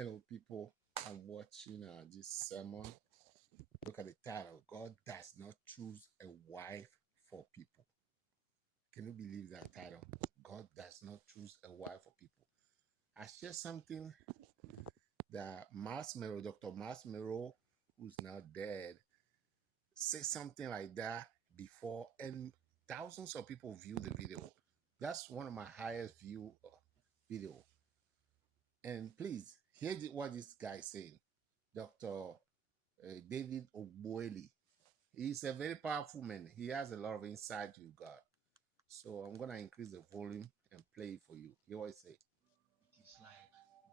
Hello, people. I'm watching this sermon. Look at the title. God does not choose a wife for people. Can you believe that title? God does not choose a wife for people. I shared something that Dr. Mero, who's now dead, said something like that before, and thousands of people view the video. That's one of my highest view video. And please hear what this guy is saying. Dr. David Ogbueli. He's a very powerful man. He has a lot of insight to God. So I'm gonna increase the volume and play it for you. Hear what I say. It's like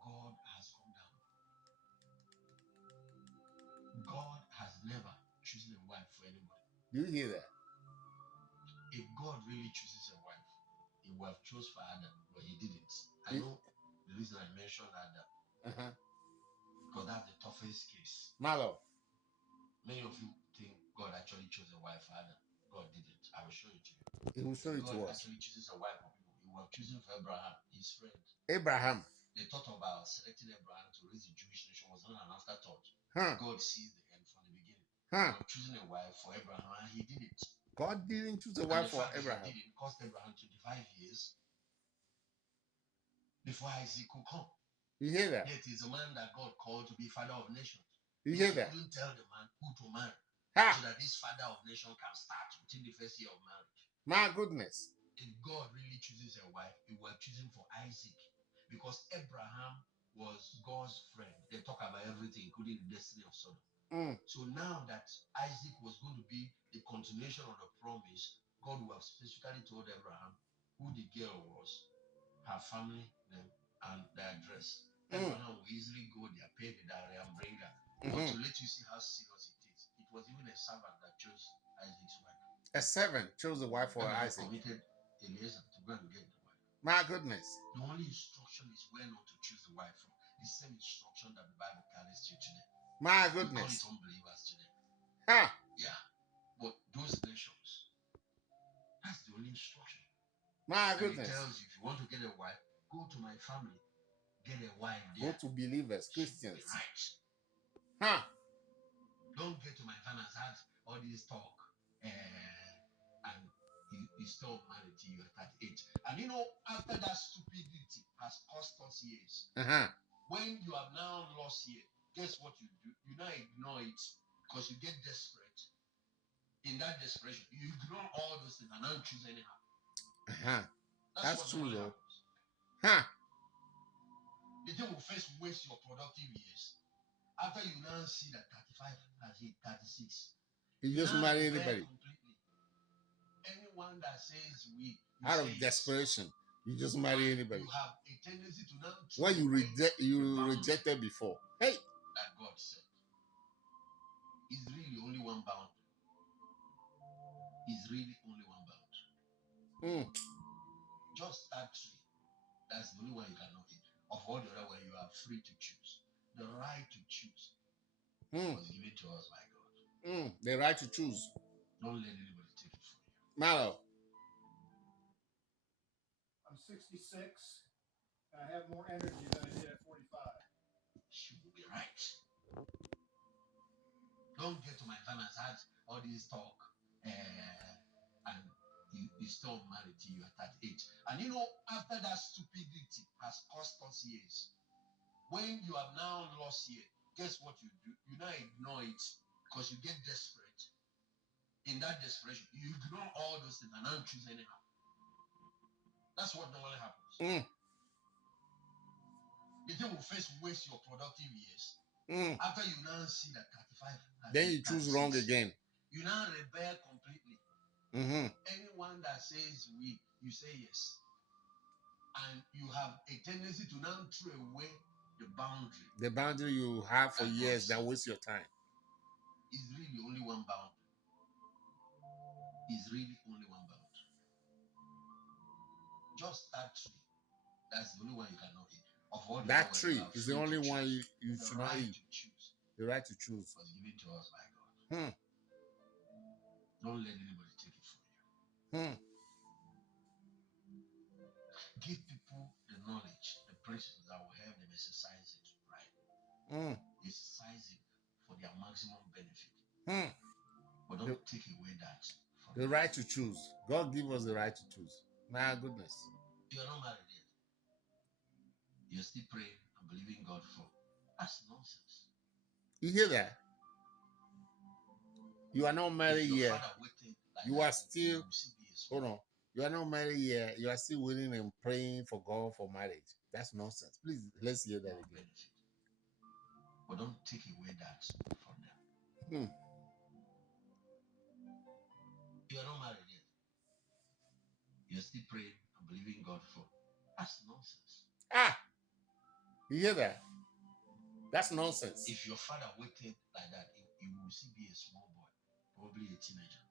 God has come down. God has never chosen a wife for anybody. Do you hear that? If God really chooses a wife, he would have chose for Adam, but he didn't. I know the reason I mentioned Adam. Because that's the toughest case. Malo. Many of you think God actually chose a wife for Adam. God didn't. I will show it to you. He will show it to God us. actually chooses a wife for people. He would have chosen for Abraham, his friend. Abraham. The thought about selecting Abraham to raise the Jewish nation was not an afterthought. Huh. God sees the end from the beginning. Huh. He was choosing a wife for Abraham, and he did it. God didn't choose a And wife the for fact that Abraham. he did it cost Abraham 25 years before Isaac could come. You hear that? Yet he's a man that God called to be father of nations. You Yet hear he that? couldn't tell the man who to marry Ha! so that this father of nation can start within the first year of marriage. My goodness. If God really chooses a wife, he will choose him for Isaac, because Abraham was God's friend. They talk about everything, including the destiny of Sodom. So now that Isaac was going to be the continuation of the promise, God would have specifically told Abraham who the girl was, her family name, and the address. Abraham will easily go there, pay the dowry, and bring her. But to let you see how serious it is, it was even a servant that chose Isaac's wife. A servant chose a wife for Abraham Isaac. committed Eliezer to go and get the wife. My goodness. The only instruction is where not to choose the wife from. The same instruction that the Bible carries to you today. My We call goodness. it unbelievers today. Ha! Yeah. But those nations, that's the only instruction. My And goodness. it tells you, if you want to get a wife, go to my family. Get a wife Go there. to believers, She will Christians. be right. Huh? Don't get to my finance ads all this talk. And you still married till you're 38. And you know, after that stupidity has cost us years, when you have now lost here, guess what you do? You now ignore it because you get desperate. In that desperation, you ignore all those things and now choose anyhow. That's true, though. Happens. Huh? The thing will first waste your productive years. After you now see that 35 has hit 36, You just marry anybody. Completely. Anyone that says we out of desperation, you just marry anybody. You have a tendency to now when you rejected before. Hey, that God said is really only one boundary. Is really only one boundary. Just that tree. That's the only one you cannot eat. Of all the other ones, you are free to choose. The right to choose was given to us by God. The right to choose. Don't let anybody take it from you. Malo. I'm 66 and I have more energy than I did at 45. She will be right. Don't get to my finance ads all this talk and you still married till you are 38. And you know, after that stupidity has cost us years, when you have now lost here, guess what you do? You now ignore it because you get desperate. In that desperation, you ignore all those things and now choose anyhow. That's what normally happens. The thing will first waste your productive years. After you now see that 35, then you choose wrong again. You now rebel completely. Anyone that says we, you say yes. And you have a tendency to now throw away the boundary. The boundary you have for years that waste your time. Is really only one boundary. Is really only one boundary. Just that tree. That's the only one you cannot eat. Of all that tree is the only one you should not eat. The right to choose was given to us by God. Don't let anybody take it from you. Give people the knowledge, the principles that will help them exercise it right. exercise it for their maximum benefit. But don't take away that from The them. right to choose. God give us the right to choose. My goodness. You are not married yet. You're still praying and believing God for. That's nonsense. You hear that? You are not married yet. You are still, hold on. You are not married yet. You are still waiting and praying for God for marriage. That's nonsense. Please, let's hear that again. Benefit. But don't take away that from them. You are not married yet. You're still praying and believing God for. That's nonsense. You hear that? That's nonsense. If your father waited like that, he will still be a small boy, probably a teenager.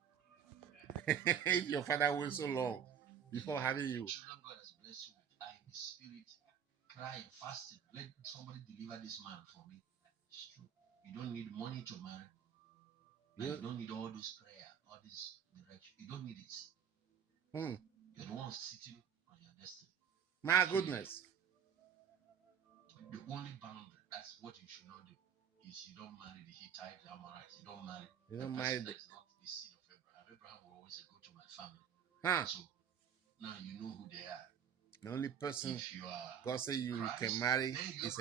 If your father wait so long before having you. The children God has blessed you with are in the spirit, crying, fasting. Let somebody deliver this man for me. It's true. You don't need money to marry. You don't need all this prayer, all this direction. You don't need it. You're the one sitting on your destiny. My goodness. The only boundary, that's what you should not do, is you don't marry the Hittite, the Amorites. You don't marry the person that is not the seed of Abraham. Abraham will always say, go to my family. So now you know who they are. The only person if you are God say you Christ, can marry is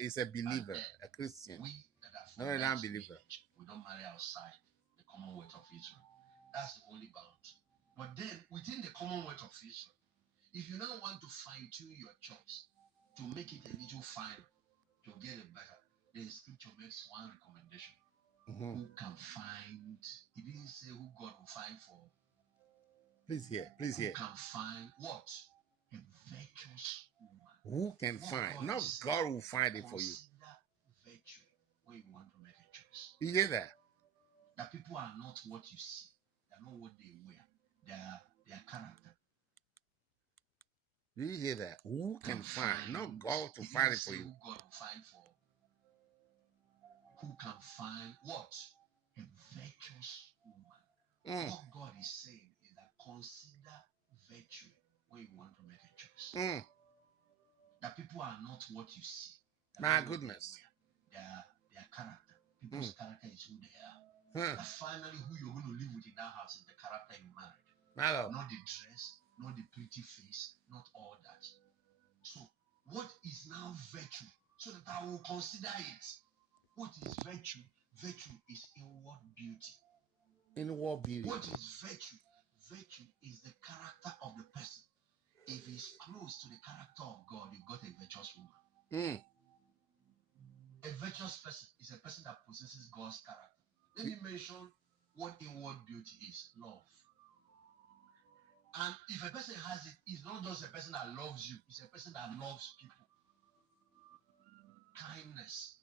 is a believer, a Christian, we that are not from an that unbeliever. village, we don't marry outside the Commonwealth of Israel. That's the only boundary. But then within the Commonwealth of Israel, if you now want to fine-tune your choice to make it a little finer, to get it better, the scripture makes one recommendation. Who can find? He didn't say who God will find for. Please hear. Please hear. Who can find what? A virtuous woman. Who can find? Not God will find it for you. Consider virtue when you want to make a choice. You hear that? That people are not what you see. They are not what they wear. They are their character. Do you hear that? Who can find? Not God to find it for you. Who God will find for. Who can find what? A virtuous woman. What God is saying is that consider virtue when you want to make a choice. That people are not what you see. My goodness. They are their character. People's character is who they are. That finally who you're going to live with in that house is the character you married. Not the dress, not the pretty face, not all that. So what is now virtue? So that I will consider it. What is virtue? Virtue is inward beauty. Inward beauty. What is virtue? Virtue is the character of the person. If he's close to the character of God, you've got a virtuous woman. A virtuous person is a person that possesses God's character. Let me mention what inward beauty is. Love. And if a person has it, it's not just a person that loves you, it's a person that loves people. Kindness.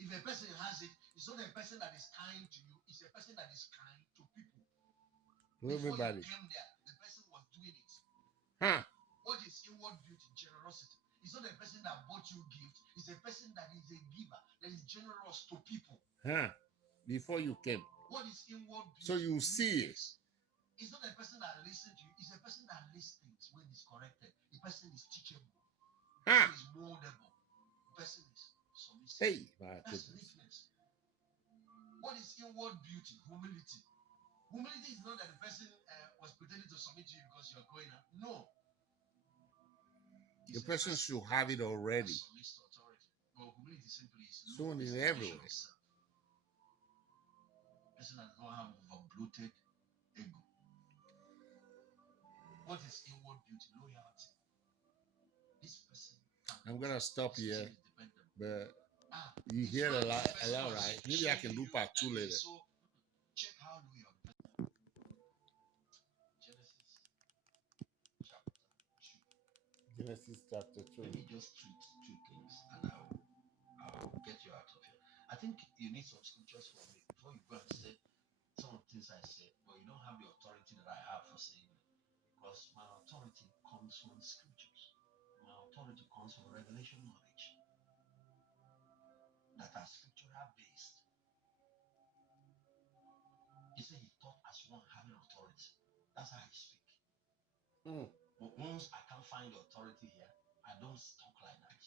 If a person has it, it's not a person that is kind to you, it's a person that is kind to people. Everybody. Before you came there, the person was doing it. What is inward beauty? Generosity. It's not a person that bought you gift, it's a person that is a giver, that is generous to people. Before you came. What is inward beauty? So you see it. It's not a person that listens to you, it's a person that listens when it's corrected. The person is teachable. The person is moldable. The person is submissive. That's meekness. What is inward beauty? Humility. Humility is not that the person was pretending to submit to you because you're going up. No. The person should have it already. Submits to authority. But humility simply is soon in everywhere. Person that does not have overbloated ego. What is inward beauty? Loyalty. This person. I'm gonna stop here, but you hear a lot, right? Maybe I can do part 2 later. So check how loyal. Genesis chapter 2. Let me just treat 2 things and I'll get you out of here. I think you need some scriptures from me before you go and say some of the things I said, but you don't have the authority that I have for saying it. Because my authority comes from scriptures. My authority comes from revelation knowledge that are scriptural based. He said he taught as one having authority. That's how I speak. But once I can't find the authority here, I don't talk like that.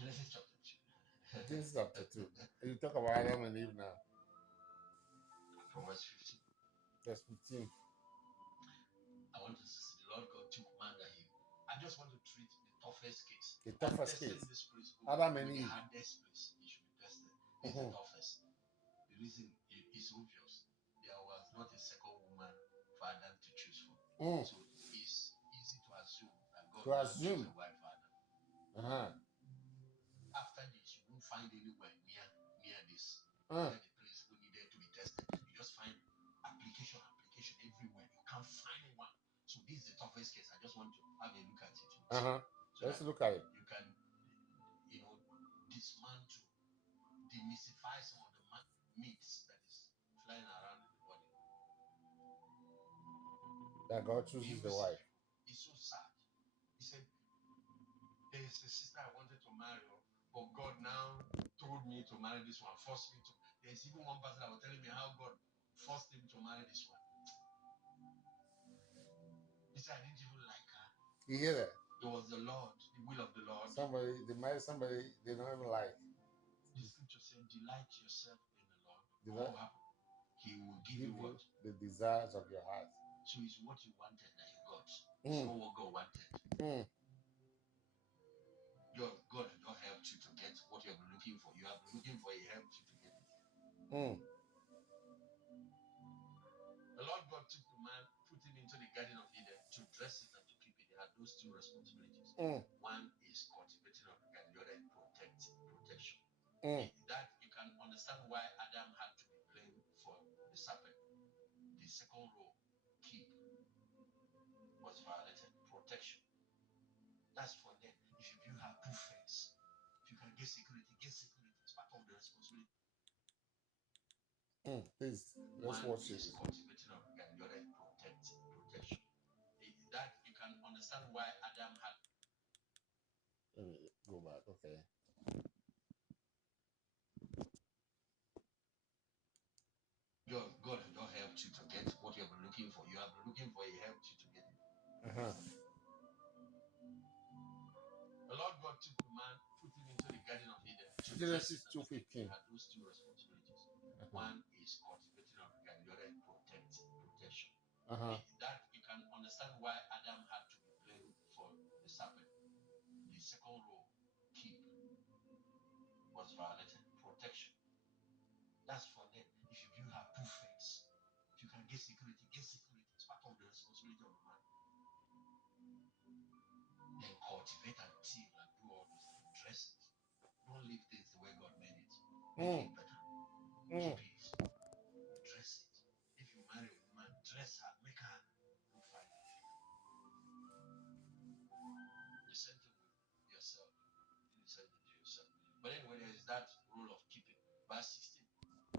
Genesis chapter 2. Genesis chapter 2. You talk about Adam and Eve now. From verse 15. Verse 15. I want to see the Lord God took man that he. I just want to treat the toughest case. The toughest testing case. this principle. Adam and The Eve. hardest place it should be tested. This is the toughest. The reason is obvious. There was not a second woman for Adam to choose from. So it's easy to assume that God will choose a wife for Adam. After this, you won't find anywhere near this where the principle needed to be tested. You just find application everywhere. You can't find one. So this is the toughest case. I just want to have a look at it. So let's look at it. You can, dismantle, demystify some of the myths that is flying around in the body. That God chooses the wife. It's so sad. He said, there's a sister I wanted to marry, but God now told me to marry this one, forced me to. There's even one person that was telling me how God forced him to marry this one. He said, I didn't even like her. You hear that? It was the Lord, the will of the Lord. They marry somebody they don't even like. The scripture said, delight yourself in the Lord. What will happen? He will give you what? The desires of your heart. So it's what you wanted that you got. It's not what God wanted. God has not helped you to get what you have been looking for. You have been looking for, He helped you to get it. The Lord God took the man, put him into the Garden of Eden to dress it and to keep it. They had those two responsibilities. One is cultivating of the garden, the other is protection. That you can understand why Adam had to be blamed for the serpent. The second role, keep, was violated. Protection. That's for them. If you build a proof fence, if you can get security, it's part of the responsibility. Please, let's watch it. One is cultivating of the garden, the other is protection. That you can understand why Adam had. Let me go back. Okay. God has not helped you to get what you have been looking for. You have been looking for, He helped you to get it. The Lord God took the man, put him into the Garden of Eden. Genesis 2:15. Had those two responsibilities. One is cultivating of the garden, the other is protection. That you can understand why Adam had to be blamed for the serpent. The second role, keep, was violated. Protection. That's for them. If you build a proof fence, if you can get security, it's part of the responsibility of the man. Then cultivate and till and do all those things. Dress it. Don't leave things the way God made it. Make it better. Keep it. Dress it. If you marry a woman, dress her, make her look fine. The same thing with yourself. You decide to do yourself. But anyway, there is that rule of keeping. Verse 16.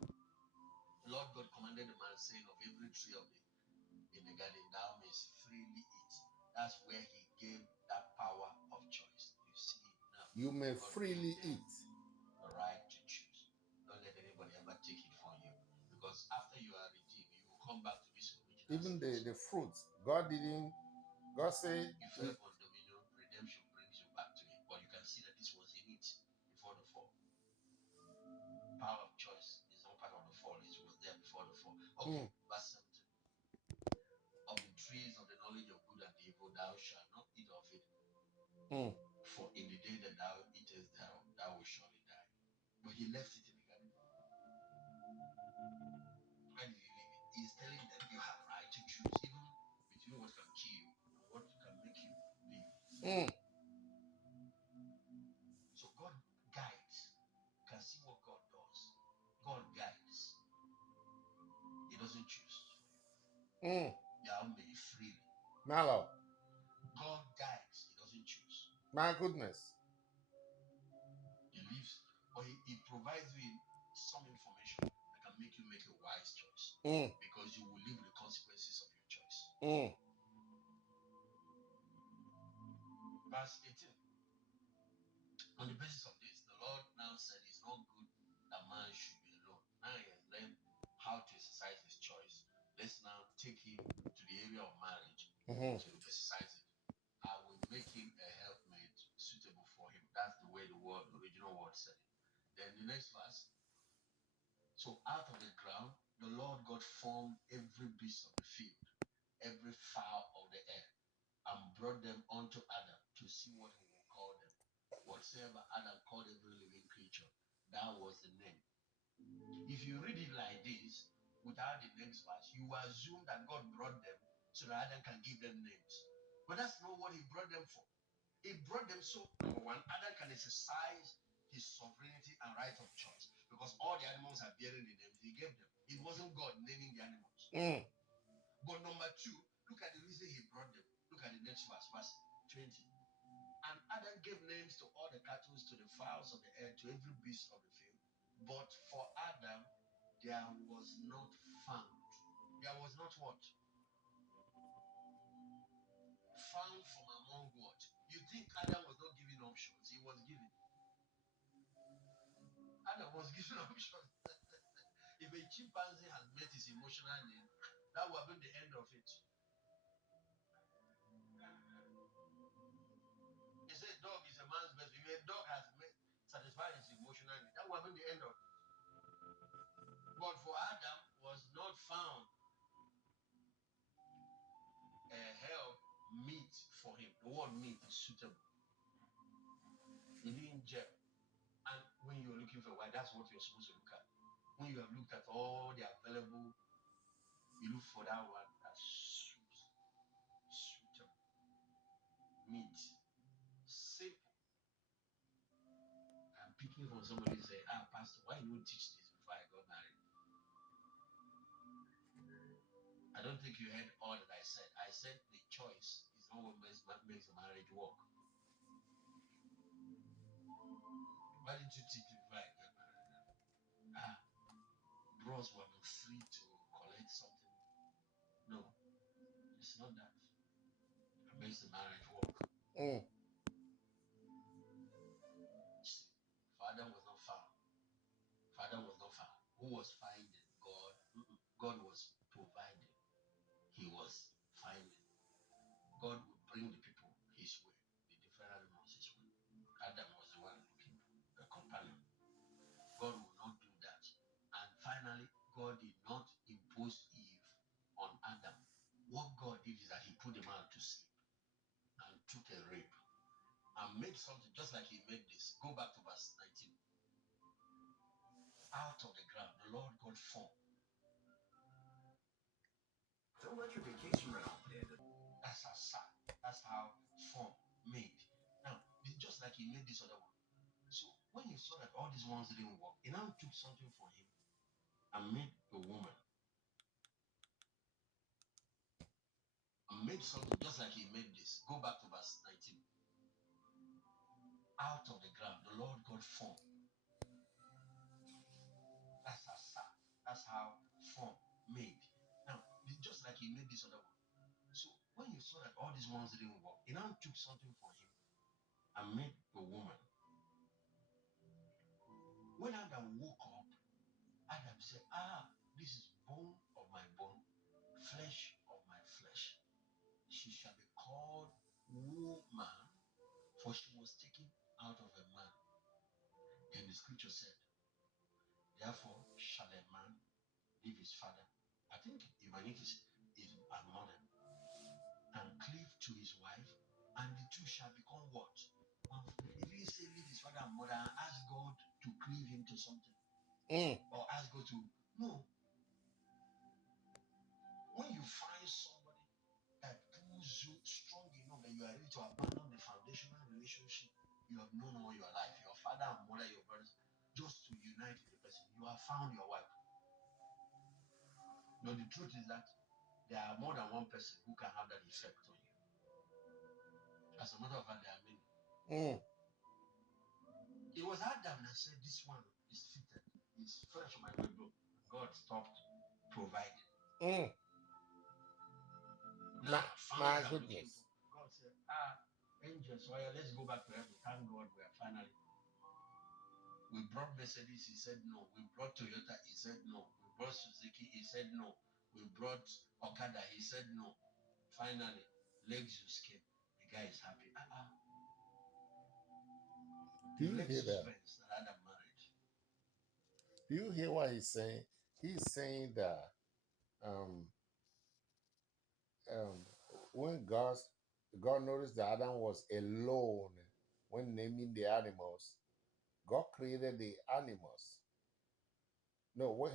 The Lord God commanded the man, saying, of every tree in the garden thou mayst freely eat. That's where He gave that power of choice. You see now. You may freely eat. The right to choose. Don't let anybody ever take it from you. Because after you are redeemed, you will come back to this original. Even the fruits. God said, you fell on dominion, redemption brings you back to it. But you can see that this was in it before the fall. Power of choice is not part of the fall, it was there before the fall. Okay, verse 17. Of the trees of the knowledge of good and evil, thou shalt not eat of it. For in the day that thou eatest thereof, thou wilt surely die. But He left it in the garden. Why did He leave it? He's telling them you have right to choose, even between what can kill you and what can make you live. So God guides. You can see what God does. God guides. He doesn't choose for you. Thou may freely. Malo. God guides. He doesn't choose. My goodness. He leaves, or he provides you some information that can make you make a wise choice. Because you will live with the consequences of your choice. Verse 18. On the basis of this, the Lord now said it's not good that man should be alone. Now he has learned how to exercise his choice. Let's now take him to the area of marriage to exercise it. I will make him a helpmate suitable for him. That's the way the word God said it. Then the next verse. So out of the ground, the Lord God formed every beast of the field, every fowl of the air, and brought them unto Adam to see what he will call them. Whatsoever Adam called every living creature, that was the name. If you read it like this, without the next verse, you assume that God brought them so that Adam can give them names. But that's not what he brought them for. He brought them so, number one, Adam can exercise his sovereignty and right of choice because all the animals are bearing the names he gave them. It wasn't God naming the animals. But number two, look at the reason he brought them. Look at the next verse, verse 20. And Adam gave names to all the cattle, to the fowls of the air, to every beast of the field. But for Adam, there was not found. There was not what? Found from among what? You think Adam was not given options? He was given. Adam was given options. If a chimpanzee has met his emotional need, that would have been the end of it. They say dog is a man's best. If a dog has satisfied his emotional need, that would have been the end of it. But for Adam was not found a help meet for him. The word meet is suitable. He didn't gel. And when you're looking for why, that's what you're supposed to look at. When you have looked at all the available, you look for that one that's suitable. Meet. Simple. I'm picking from somebody and say, Pastor, why you don't teach this before I got married? I don't think you heard all that I said. I said the choice is not what makes the marriage work. Why didn't you teach it before I got married? Bros were not free to collect something. No, it's not that. It makes the marriage work. See, Father was not found. Father was not found. Who was finding? God. God was providing. He was finding. God would bring the people his way, the different animals his way. Adam was the one looking for a companion. God would not do that. And finally, God did not impose Eve on Adam. What God did is that he put the man to sleep and took a rib and made something just like he made this. Go back to verse 19. Out of the ground, the Lord God formed. Don't let your vacation rental. That's how sad. That's how form made. Now, it's just like he made this other one. So when he saw that all these ones didn't work, he now took something for him and made a woman. And made something just like he made this. Go back to verse 19. Out of the ground, the Lord God formed. That's how sad. That's how form made. Now, it's just like he made this other one. So when he saw that all these ones didn't work, he now took something for him and made a woman. When Adam woke up, Adam said, this is bone of my bone, flesh of my flesh. She shall be called woman, for she was taken out of a man. And the scripture said, therefore shall a man leave his father. I think humanity is a mother, and cleave to his wife, and the two shall become what? If he say leave his father and mother and ask God to cleave him to something, or ask God to, no. When you find somebody that pulls you strong enough that you are ready to abandon the foundational relationship you have known all your life, your father and mother, your brothers, just to unite with the person, you have found your wife. Now the truth is that there are more than one person who can have that effect on you. As a matter of fact, there are many. It was Adam that said this one is fitted, his flesh might be broken. God stopped providing. Now, my goodness. God said, angels, so let's go back to heaven. Thank God we are finally. We brought Mercedes, he said no. We brought Toyota, he said no. We brought Suzuki, he said no. We brought Okada, he said no. Finally, Lexus came. The guy is happy. Do you hear that? Benz that Do you hear what he's saying? He's saying that um, um, when God noticed that Adam was alone when naming the animals, God created the animals. No, when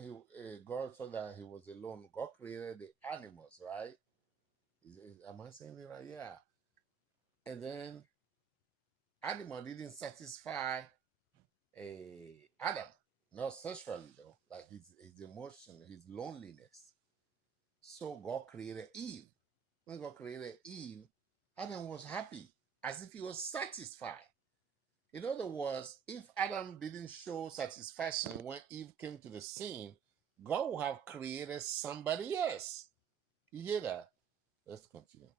God saw that he was alone, God created the animals, right? Am I saying it right? Yeah. And then animal didn't satisfy Adam, not sexually though, like his emotion, his loneliness. So God created Eve. When God created Eve, Adam was happy, as if he was satisfied. In other words, if Adam didn't show satisfaction when Eve came to the scene, God would have created somebody else. You hear that? Let's continue.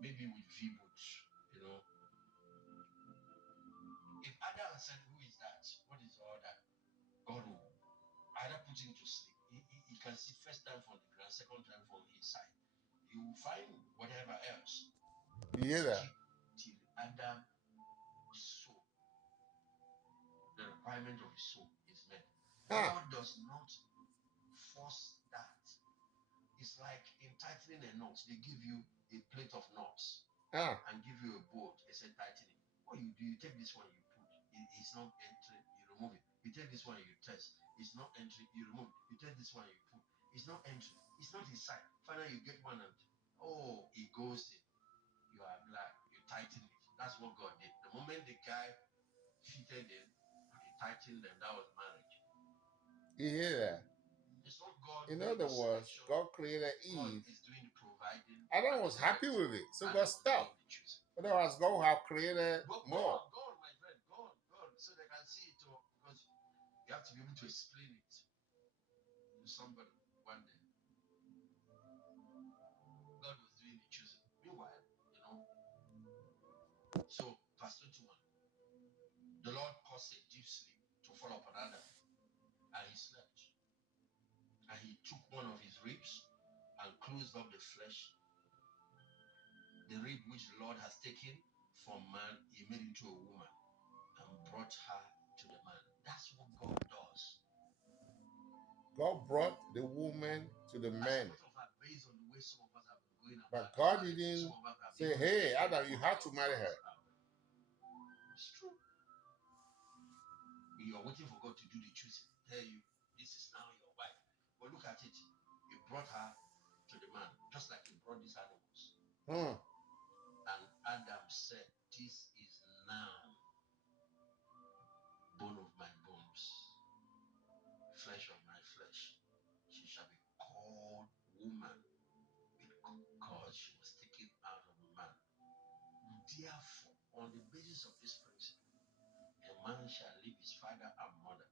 Maybe with V-Boots, you know. If Adam said, "Who is that? What is all that?" God will either put him to sleep. He can see first time from the ground, second time from his side. He will find whatever else. You hear that? Till Adam soul, the requirement of his soul is met. God does not force that. It's like in tightening a knot, they give you a plate of knots and give you a board. They say tightening. What you do, you take this one, you put. It's not entering, you remove it. You take this one, you test. It's not entering, you remove it. You take this one, you put. It's not entering. It's not inside. Finally, you get one and it goes in. You are black. You tighten it. That's what God did. The moment the guy fitted in, he tightened them. That was marriage. You hear that? It's not God. In doing other the words, selection. God created God Eve. is doing the providing. Adam was happy with it, so God stopped. Otherwise, God would have created more. God, my friend, God, so they can see it all. Because you have to be able to explain it to somebody one day. God was doing the choosing. Meanwhile, so verse 21, the Lord caused a deep sleep to fall upon Adam, and he slept. And he took one of his ribs and closed up the flesh. The rib which the Lord has taken from man, he made into a woman and brought her to the man. That's what God does. God brought the woman to the man. Based on the way some of us have been going about, But God didn't say, "Hey, Adam, you have to marry her." It's true. You are waiting for God to do the choosing. Tell you, this is now your wife. But look at it. He brought her to the man, just like he brought these animals. And Adam said, "This is now bone of my bones, flesh of my flesh. She shall be called woman because she was taken out of man." Therefore, on the basis of this principle, a man shall leave his father and mother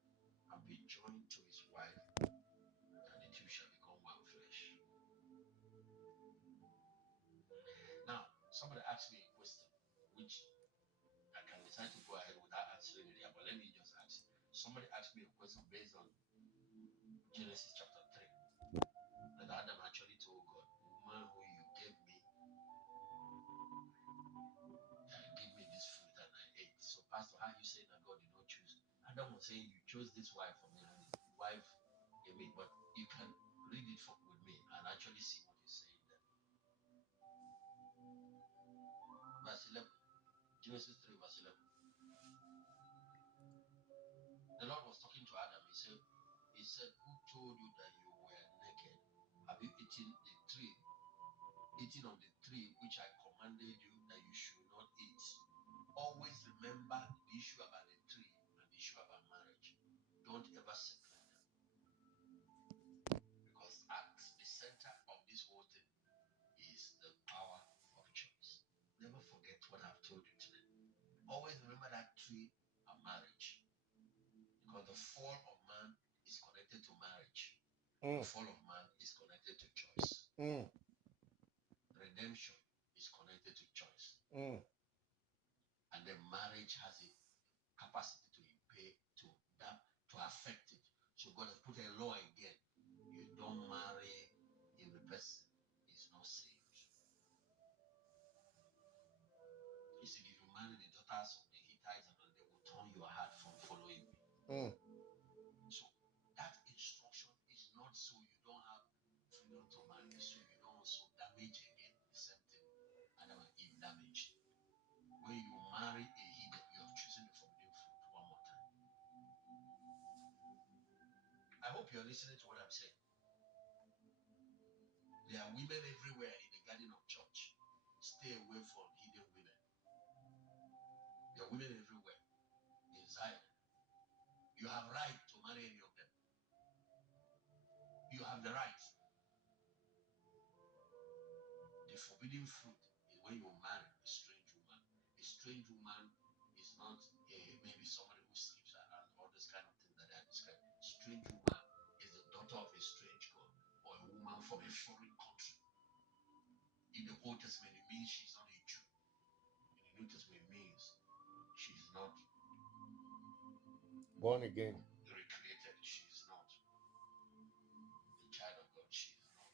and be joined to his wife, and the two shall become one flesh. Now, somebody asked me a question, which I can decide to go ahead without answering it here, but let me just ask. Somebody asked me a question based on Genesis chapter 3, that Adam actually told God, "Woman who you gave me this fruit and I ate." So, Pastor, how are you saying that God did not choose? Adam was saying, "You chose this wife for me," and the wife gave me. But you can read it with me and actually see what he's saying there. Verse 11, Genesis 3, verse 11. The Lord was talking to Adam. He said, "Who told you that you were naked? Have you eaten of the tree which I commanded you that you should not eat?" Always remember the issue about the tree and the issue about marriage. Don't ever separate them. Because at the center of this whole thing is the power of choice. Never forget what I've told you today. Always remember that tree and marriage. Because the fall of man is connected to marriage. The fall of man is connected to choice. Redemption is connected to choice. And then marriage has a capacity to impay, to affect it. So God has put a law again. You don't marry if the person is not saved. You see, if you marry the daughters of the Hittites, they will turn your heart from following me. you're listening to what I'm saying. There are women everywhere in the garden of church. Stay away from hidden women. There are women everywhere in Zion. You have right to marry any of them. You have the right. The forbidden fruit is when you marry a strange woman. A strange woman is not maybe somebody who sleeps around, all this kind of thing that I described. Strange woman is the daughter of a strange god or a woman from a foreign country. In the Old Testament, it means she's not a Jew. In the New Testament, it means she's not Born again. recreated. She's not the child of God. She's not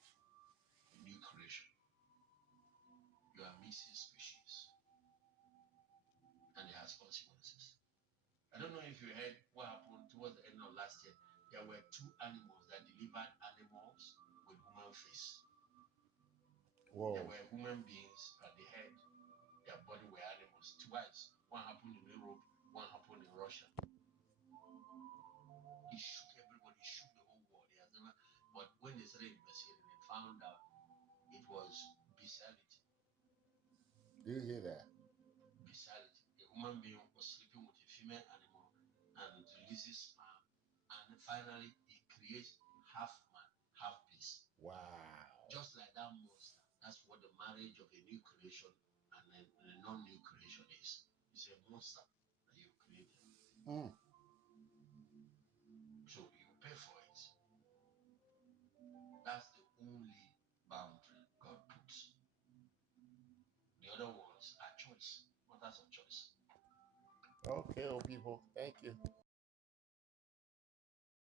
a new creation. You are missing species, and it has consequences. I don't know if you heard what happened towards the end of last year. There were 2 animals that delivered animals with human face. Whoa. There were human beings, but they had their body were animals. Twice. One happened in Europe, one happened in Russia. It shook everybody, it shook the whole world. It has never, but when they started investigating, they found out it was bestiality. Do you hear that? Bestiality. A human being was sleeping with a female animal and releases sperm, and finally it creates half man, half beast. Wow. Just like that monster. That's what the marriage of a new creation and a non-new creation is. It's a monster that you created. So you pay for it. That's the only boundary God puts. The other ones are choice, matters of choice. Okay, old people. Thank you.